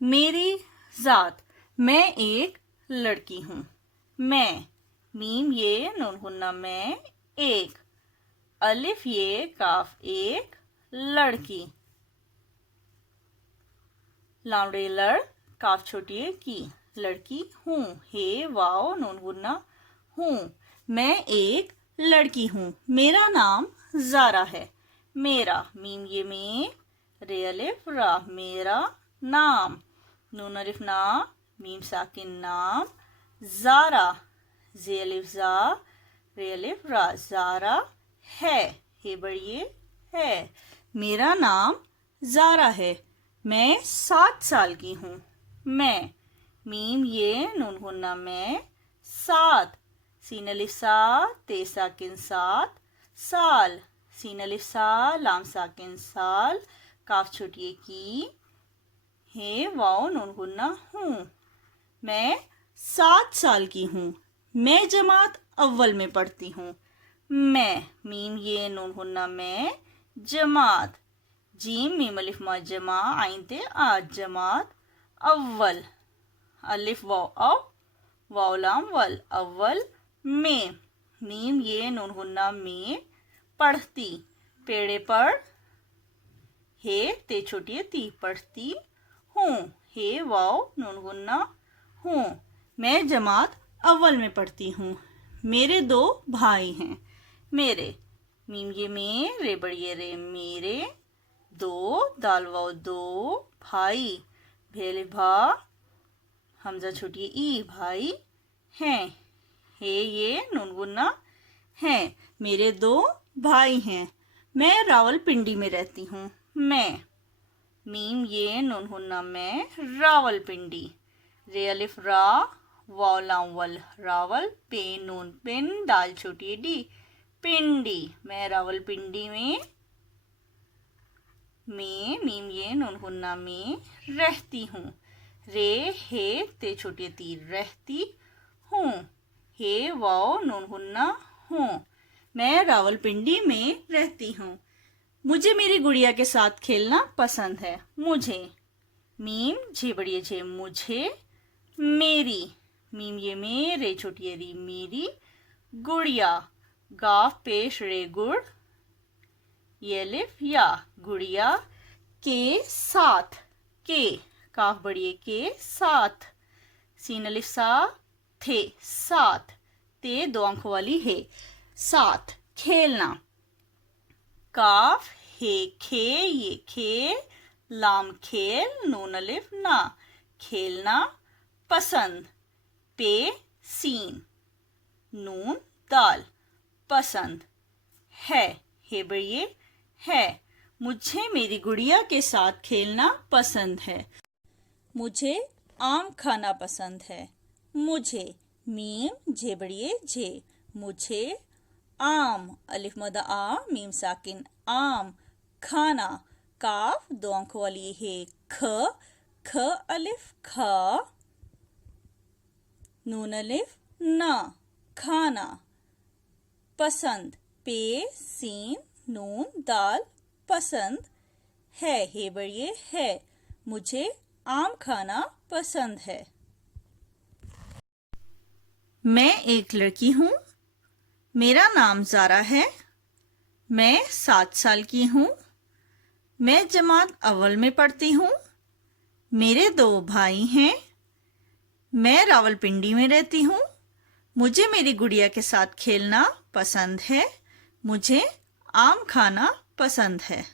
मेरी जात, मैं एक लड़की हूँ। मैं, मीम ये नून गुन्ना मैं, एक, अलिफ ये काफ एक, लड़की, लामड़े लड़, काफ छोटी है की, लड़की हूँ। हे वाओ नून गुन्ना हूँ। मैं एक लड़की हूँ। मेरा नाम ज़ारा है। मेरा, मीम ये में, रे अलिफ रा, मेरा नाम, नून अलिफ ना, मीम साकिन नाम, ज़ारा, जे अलिफ जा, रे अलिफ रा, ज़ारा है। हे बढ़िए है। मेरा नाम ज़ारा है। मैं 7 साल की हूँ। मैं, मीम ये नून गुन्ना मैं, 7, सीन अलिफ सा, ते साकिन सात, साल, सीन अलिफ सा, लाम साकिन साल, काफ छोटी की, हे वाओ नून गुन्ना हूँ। मैं 7 साल की हूँ। मैं जमात अव्वल में पढ़ती हूँ। मैं, मीम ये नून गुन्ना मैं, जमात, जीम मीम अलिफ मा जमा, आइन ते आज, जमात अव्वल, अलिफ वाव अव, वाव लाम वल, अव्वल में, मीम ये नून गुन्ना में, पढ़ती, पेड़े पढ़, हे ते छोटी ती, पढ़ती हूँ। हे वाव नून गुन्ना हूँ। मैं जमात अव्वल में पढ़ती हूँ। मेरे 2 भाई हैं। मेरे, मीम ये में, रे बड़िए रे, मेरे 2, दाल वाव 2, भाई, भेले भा, हमजा छोटी ई, भाई हैं। हे ये नून गुन्ना हैं। मेरे 2 भाई हैं। मैं रावलपिंडी में रहती हूँ। मैं, मीम ये नून गुन्ना मैं, रावलपिंडी, रे अलिफ रा, वाव लाम वल, रावल, पे नून पिन, दाल छोटी डी, पिंडी। मैं रावलपिंडी में मीम ये नून गुन्ना में रहती हूँ। रे हे ते छोटी ती, रहती हूँ। हे वाओ नून गुन्ना हूँ। मैं रावलपिंडी में रहती हूँ। मुझे मेरी गुड़िया के साथ खेलना पसंद है। मुझे, मीम झे बड़िए झे, मुझे, मेरी, मीम ये मेरे छोटी री, मेरी गुड़िया, गाफ पेश रे गुड़, ये अलिफ या, गुड़िया के साथ, के, काफ बड़िए के साथ, सीन अलिफ सा, थे, साथ, ते 2 आंखों वाली है, साथ, खेलना, काफ हे खे ये खे, लाम खेल, नून अलिफ ना, खेलना, पसंद, पे सीन, नून दाल, पसंद है। हे बढ़िए है। मुझे मेरी गुड़िया के साथ खेलना पसंद है। मुझे आम खाना पसंद है। मुझे, मीम झे बड़िए झे, मुझे आम, अलिफ मदा आ, मीम साकिन आम, खाना, काफ 2 आंखों वाली है, ख, ख अलिफ खा, नून अलिफ ना, खाना, पसंद, पे सीन नून दाल, पसंद है। हे बढ़िए है। मुझे आम खाना पसंद है। मैं एक लड़की हूँ। मेरा नाम ज़ारा है। मैं 7 साल की हूँ। मैं जमात अव्वल में पढ़ती हूँ। मेरे 2 भाई हैं। मैं रावलपिंडी में रहती हूँ। मुझे मेरी गुड़िया के साथ खेलना पसंद है। मुझे आम खाना पसंद है।